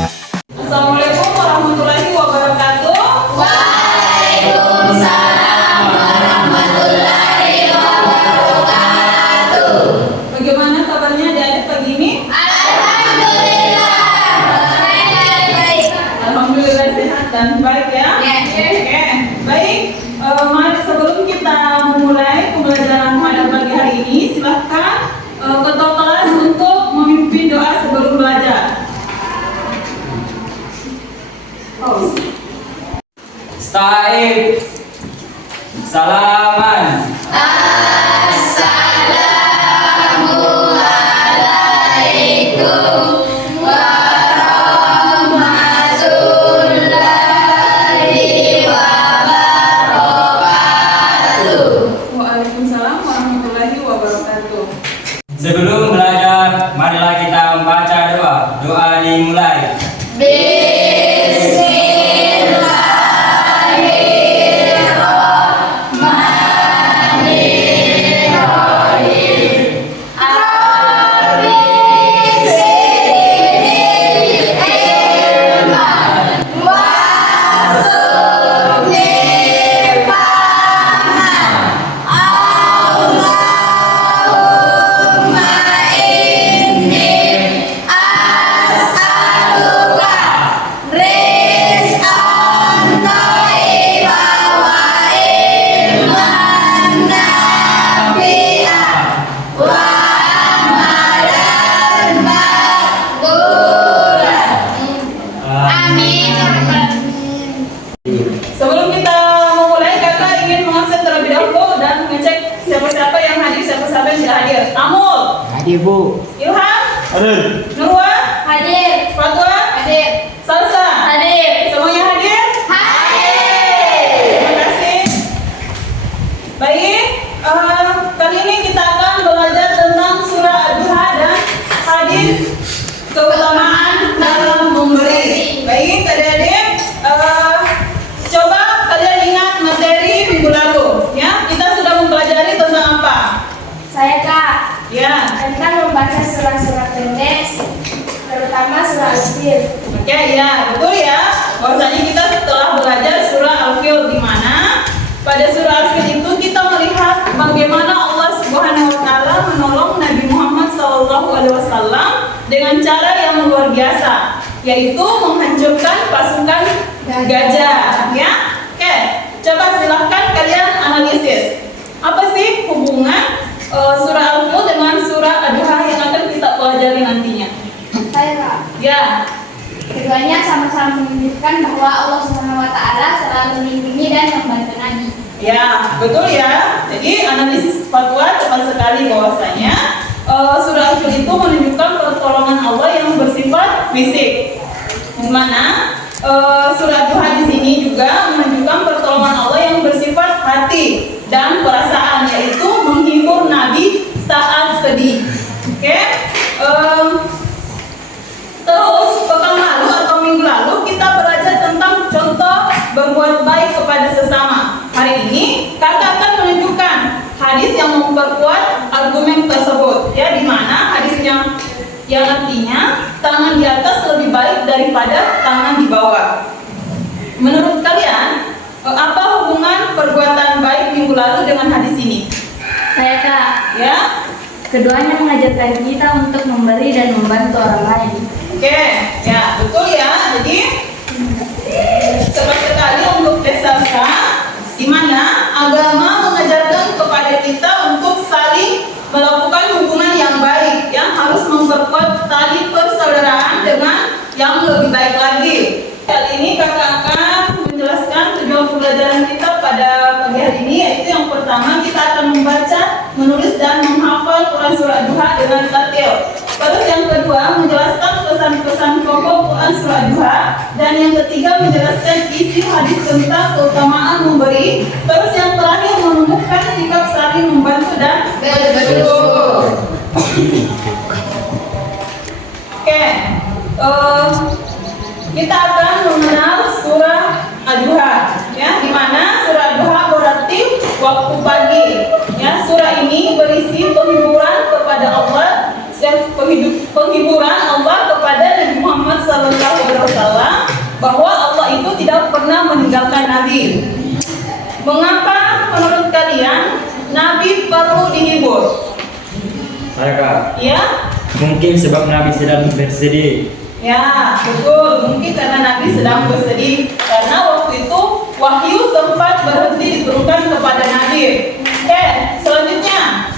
Assalamualaikum warahmatullahi wabarakatuh. Waalaikumsalam warahmatullahi wabarakatuh. Bagaimana kabarnya adik-adik pagi ini? Alhamdulillah. Baik. Alhamdulillah sehat dan baik ya. Oke, baik. Mari sebelum kita memulai pembelajaran pada pagi hari ini, silahkan ketua kelas untuk memimpin doa sebelum belajar. Staib, salaman, Assalamualaikum warahmatullahi wabarakatuh. Waalaikumsalam warahmatullahi wabarakatuh. sebelum belajar, marilah kita membaca doa. Doa dimulai. Sebelum kita memulai, kakak ingin mengabsen terlebih dahulu dan mengecek siapa-siapa yang hadir, siapa-siapa yang tidak hadir. Amul, Hadir Bu. Ilham, Hadir. Nurwa, Hadir. Fatwa, Hadir. Salsa. Hadir. Semuanya hadir? Hadir. Terima kasih. Baik, kali ini kita akan belajar tentang surah Ad-Duha dan hadis keutamaan dalam memberi. Baik, adik-adik, coba kalian ingat materi minggu lalu, ya? Kita sudah mempelajari tentang apa? Saya Kak, Ya, tentang membaca surah-surah pendek, terutama surah Al-Fil. oke, ya, betul ya. Bahwasanya kita setelah belajar surah Al-Fil, di mana pada surah Al-Fil itu kita melihat bagaimana Allah Subhanahu wa taala menolong Nabi Muhammad SAW dengan cara yang luar biasa, yaitu menghancurkan pasukan gajah, ya. Oke, coba silahkan kalian analisis. Apa sih hubungan surah Al-Fil dengan surah Ad-Duha yang akan kita pelajari nantinya? Saya Kak, Ya, keduanya sama-sama menunjukkan bahwa Allah Subhanahu wa taala selalu melindungi dan membantu Nabi. ya, betul ya. Jadi analisis fatwa tepat sekali bahwasanya surah Al-Fil itu menunjukkan pertolongan Allah yang bersifat fisik. Di mana surah Duha di sini juga menunjukkan pertolongan Allah yang bersifat hati dan perasaan, yaitu menghibur Nabi saat sedih. Oke. Terus pekan lalu atau minggu lalu kita belajar tentang contoh berbuat baik kepada sesama. Hari ini kakak akan menunjukkan hadis yang memperkuat argumen tersebut, ya, di mana hadisnya yang artinya tangan di atas lebih baik daripada tangan di bawah. Menurut kalian apa hubungan perbuatan baik minggu lalu dengan hadis ini? Saya Kak, Ya, keduanya mengajarkan kita untuk memberi dan membantu orang lain. oke, ya, betul ya. Jadi cepat sekali untuk tes Salsa, di mana agama mengajarkan kepada kita untuk saling melakukan hubungan yang baik, yang harus memperkuat tali persaudaraan dengan yang lebih baik lagi. Kali ini kakak akan menjelaskan tujuan pembelajaran kita pada pagi hari ini, yaitu yang pertama kita akan membaca, menulis dan menghafal Quran surah Duha dengan tartil. Terus yang kedua menjelaskan pesan-pesan pokok Quran surah Duha, dan yang ketiga menjelaskan isi hadis tentang keutamaan memberi. Terus yang terakhir menumbuhkan sikap saling membantu dan bersyukur. Oke, kita akan mengenal surah Ad-Duha, ya, di mana surah Ad-Duha berarti waktu pagi. Ya, surah Nabi. Mengapa menurut kalian Nabi perlu dihibur? Saya Kak, Ya? mungkin sebab Nabi sedang bersedih. Ya, betul. Mungkin karena Nabi sedang bersedih. Karena waktu itu wahyu sempat berhenti diturunkan kepada Nabi. Oke, selanjutnya.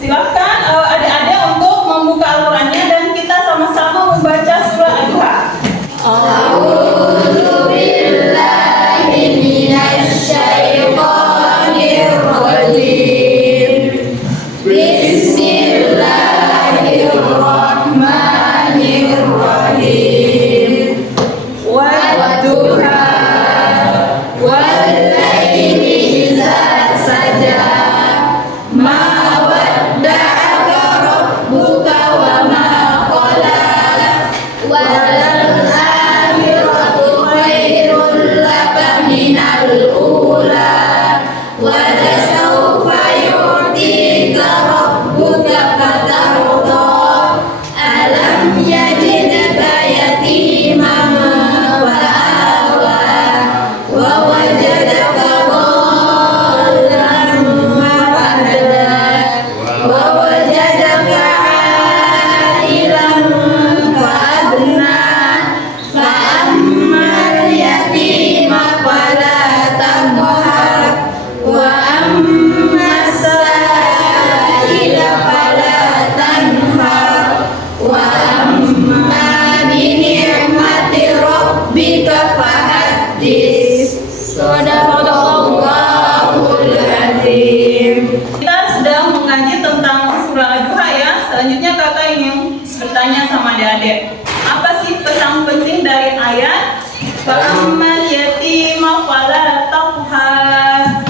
Silakan adik-adik untuk membuka Al-Qur'annya dan kita sama-sama membaca surah Ad-Duha. A'udzu billahi minasy syaithanir rajim. Bismillahirrahmanirrahim. Wadduha wallaili idza saja. Ma wadda'aka rabbuka wa ma qala. Walal akhiratu khairul laka minal ula. Wa lasawfa yu'tika rabbuka fatarda. Alam yajidka yatiman wa awa. Wa wajadaka dhallan wa hada. Wa wajadaka ailan fa agna. Fa ammal yatima fala taqhar. Wa ammas sa'ila fala tanhar. Wa amma bi ni'mati rabbika fahaddits. Shadaqallahul azim. Kita sedang mengaji tentang surah Ad-Duha ya. Selanjutnya kakak ingin bertanya sama adik-adik. Apa sih pesan penting dari ayat Fa'ammal yatima fala taqhar?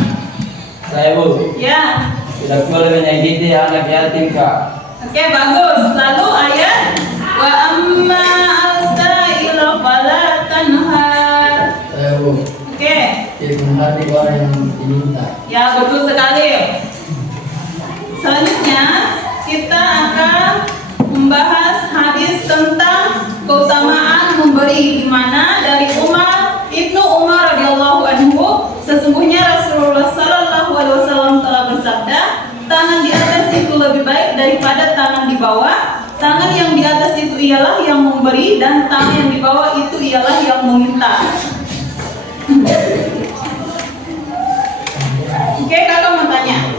Saya Bu, Ya. tidak boleh menyakiti anak yatim Kak. Oke, bagus. Lalu ayat wa amma as-sa'ila fala tanhar. Saya Bu, Oke. tidak menghati orang yang diminta. Ya, betul sekali. Selanjutnya kita akan membahas hadis tentang keutamaan memberi, di mana dari Ibnu Umar radhiyallahu anhu, sesungguhnya Rasulullah sallallahu alaihi wasallam telah bersabda, tangan di atas itu lebih baik daripada tangan di bawah. Tangan yang di atas itu ialah yang memberi dan tangan yang di bawah itu ialah yang meminta. Oke, kakak mau tanya,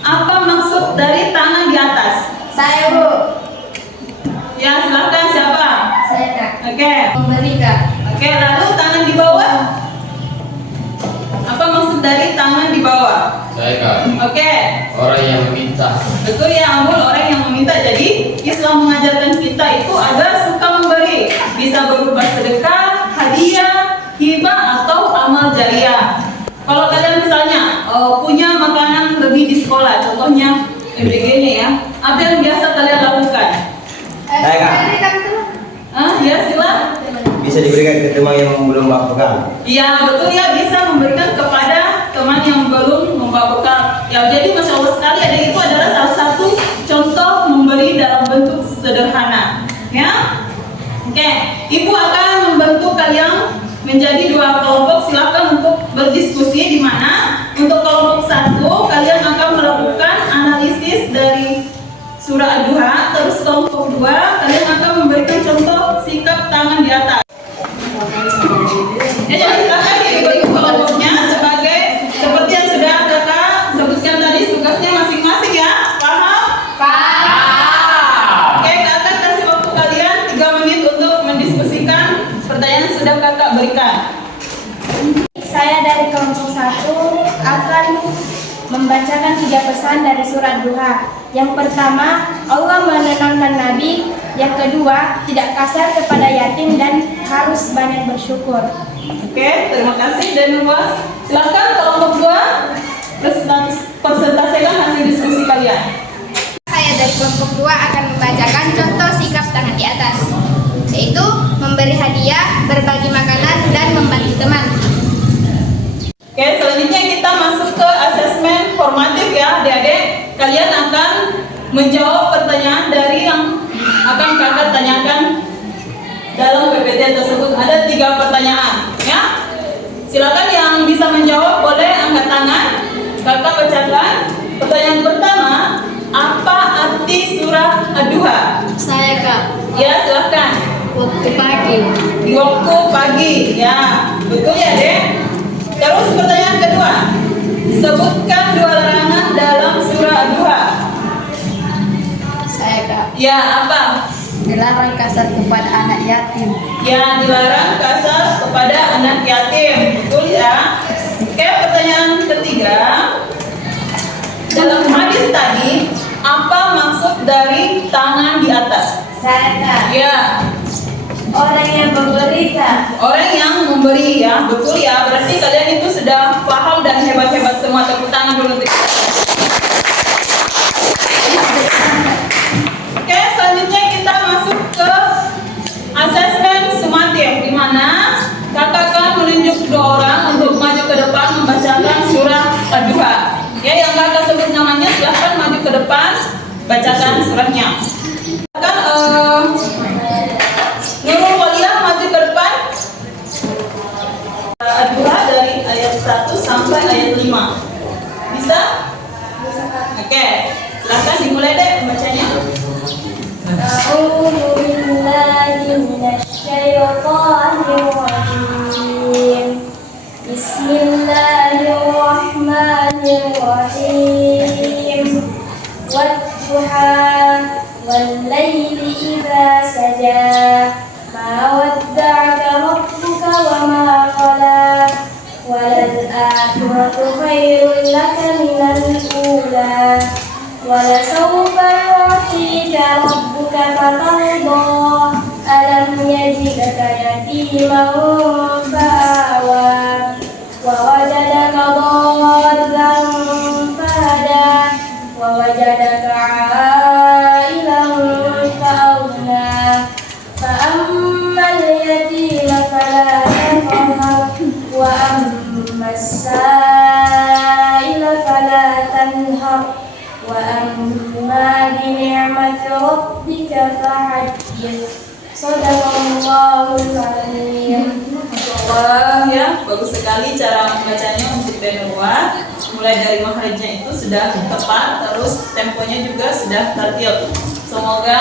apa maksud dari tangan di atas? Saya Bu. Ya, silakan siapa? Saya Kak. Oke. Memberi Kak. Oke, lalu tangan di bawah? Apa maksud dari tangan di bawah? Saya Kak, Oke. orang yang meminta. Betul ya, Ampun, orang yang meminta. Jadi, Islam mengajarkan kita itu agar suka memberi. Bisa berupa sedekah, hadiah, hibah, atau amal jariah. Kalau kalian misalnya punya makanan lebih di sekolah, contohnya MBG-nya ya, apa yang biasa kalian lakukan? Saya Kak, Ya, silakan. bisa diberikan ke teman yang belum bawa bekal. Iya, betul ya, bisa memberikan kepada teman yang belum membawa bekal. Ya, jadi Masya Allah sekali, ada itu adalah salah satu contoh memberi dalam bentuk sederhana. Ya, oke. Ibu akan membantu kalian menjadi dua kelompok. Silakan untuk berdiskusi, di mana untuk kelompok satu kalian akan melakukan analisis dari surah Ad-Duha. Terus kelompok dua kalian akan memberikan contoh sikap tangan di atas. Ya, jadi silakan dibagi kelompoknya seperti yang sudah kakak sebutkan tadi, tugasnya masing-masing ya. Paham? Pak. Oke, kakak kasih waktu kalian 3 menit untuk mendiskusikan pertanyaan yang sudah kakak berikan. Saya dari kelompok 1 akan membacakan 3 pesan dari surat Duha. Yang pertama, Allah menenangkan Nabi. Yang kedua, tidak kasar kepada yatim dan harus banyak bersyukur. Oke, terima kasih dan luas. Silakan kelompok 2 presentasikan hasil diskusi kalian. Saya dari kelompok 2 akan membacakan contoh sikap tangan di atas, yaitu memberi hadiah, berbagi makanan, dan membantu teman. Oke, selanjutnya kita masuk ke asesmen formatif ya, adik-adik. Kalian akan menjawab pertanyaan dari yang akan kakak tanyakan dalam PPT tersebut. Ada 3 pertanyaan, ya. Silakan yang bisa menjawab boleh angkat tangan. Kakak bacakan. Pertanyaan pertama, apa arti surah Ad-Duha? Saya Kak, Ya, silakan. waktu pagi. Di waktu pagi. Ya, betul ya, Dek. Terus pertanyaan kedua. Sebutkan dua larangan dalam surah Ad-Duha. Saya Kak, Ya, apa? dilarang kasar kepada anak yatim. Ya, dilarang kasar kepada anak yatim. Betul ya? Oke, pertanyaan ketiga. Dalam hadis tadi, apa maksud dari tangan di atas? Saya Kak, Ya, orang yang memberi Kak. orang yang memberi ya. Betul ya, berarti kalian itu sudah paham dan hebat-hebat semua. Tepuk tangan dulu untuk kita. Oke, selanjutnya kita masuk ke asesmen sumatif, di mana kakak akan menunjuk dua orang untuk maju ke depan membacakan surah Ad-Duha. Ya, yang kakak sebut namanya silahkan maju ke depan, bacakan surahnya. Silakan Nurul Waliah maju ke depan. Ad-Duha dari ayat 1 sampai ayat 5. Bisa? Oke, silahkan dimulai deh pembacanya. أعوذ بالله من الشيطان الرجيم بسم الله الرحمن الرحيم والضحى والليل إذا سجى ما ودعك ربك وما قلى وللآخرة خير لك من الأولى ولسوف يعطيك ربك فترضى ألم يجدك يتيما فآوى ووجدك ضالا فهدى ووجدك عائلا فأغنى فأما اليتيم فلا تقهر وأما السائل فلا تنهر وأما بنعمة ربك فحدث صدق الله العظيم. Wah ya, bagus sekali cara membacanya untuk Benua. Mulai dari makhrajnya itu sudah tepat, terus temponya juga sudah tertil. Semoga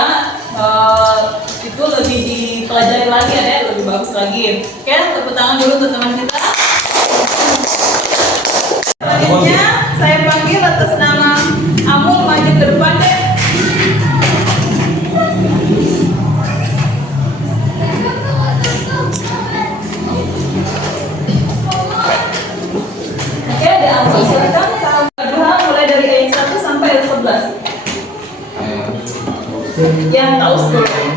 itu lebih dipelajari lagi ya, lebih bagus lagi. Oke, tepuk tangan dulu untuk teman kita. Selanjutnya saya panggil atas nama Amul maju ke depan deh. Oke, ada Amul, silakan. Kedua mulai dari ayat 1 sampai ayat 11. Yang tahu sebelum.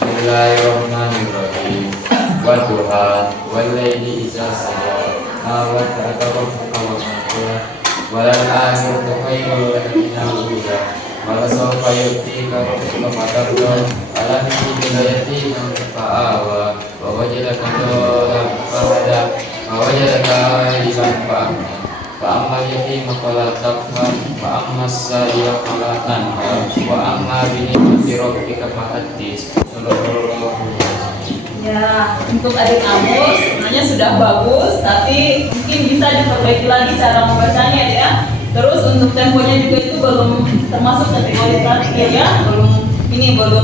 Bismillahirrahmanirrahim. Wadduha wallaili idza saja ma wadda'aka rabbuka wa ma qala walal akhiratu khairun laka minal ula walasawfa yu'tika rabbuka fatarda alam yajidka yatiman fa'awa wa wajadaka dhallan fahada wa wajadaka 'ailan fa'agna fa'ammal yatima fala taqhar fa'ammas sa'ila fala tanhar wa amma bi ni'mati rabbika fahaddits. Ya, untuk adik Amul sebenarnya sudah bagus, tapi mungkin bisa diperbaiki lagi cara membacanya ya. Terus untuk temponya juga itu belum termasuk kategori terakhir ya, belum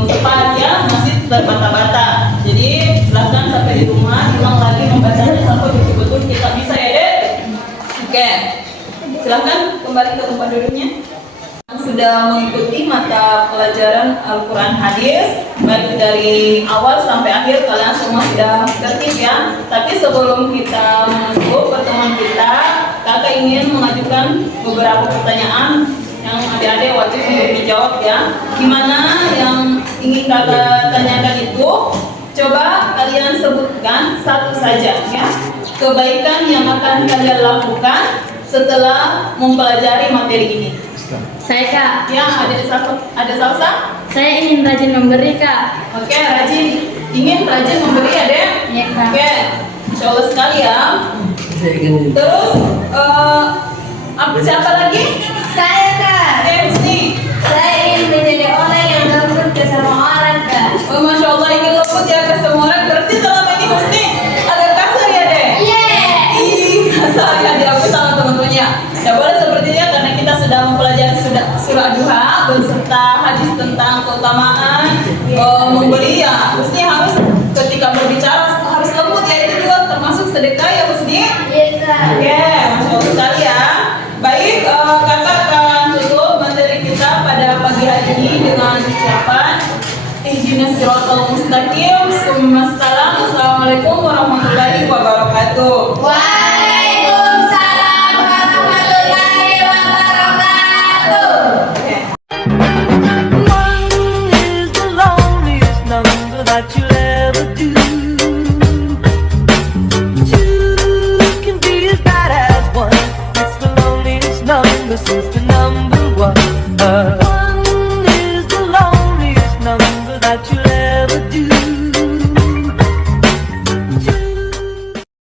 tepat ya, masih terbata-bata. Jadi silahkan sampai di rumah ulang lagi membacanya sampai betul-betul kita bisa ya dek. Oke, silahkan kembali ke tempat duduknya. Sudah mengikuti mata pelajaran Al-Quran Hadis baik dari awal sampai akhir, kalian semua sudah tertib ya. Tapi sebelum kita menutup pertemuan kita, kakak ingin mengajukan beberapa pertanyaan yang adik-adik wajib untuk dijawab ya. Gimana yang ingin kakak tanyakan itu, coba kalian sebutkan satu saja ya, kebaikan yang akan kalian lakukan setelah mempelajari materi ini. Saya Kak, Ya, ada salsa? saya ingin rajin memberi Kak. Oke, ingin rajin memberi ya, Dek? Iya Kak. Oke, insya Allah sekali ya. Terus, siapa lagi? Saya Kak, Husni. saya ingin menjadi orang yang lembut ke semua orang Kak. Oh, Masya Allah, ingin lembut ya ke semua orang. Berarti ya Bu Sudi? Iya, Kak. Oke, Masya Allah sekali ya. Baik, kakak akan tutup materi kita pada pagi hari ini dengan ucapan ihdinas siratal mustaqim. Assalamualaikum warahmatullahi wabarakatuh.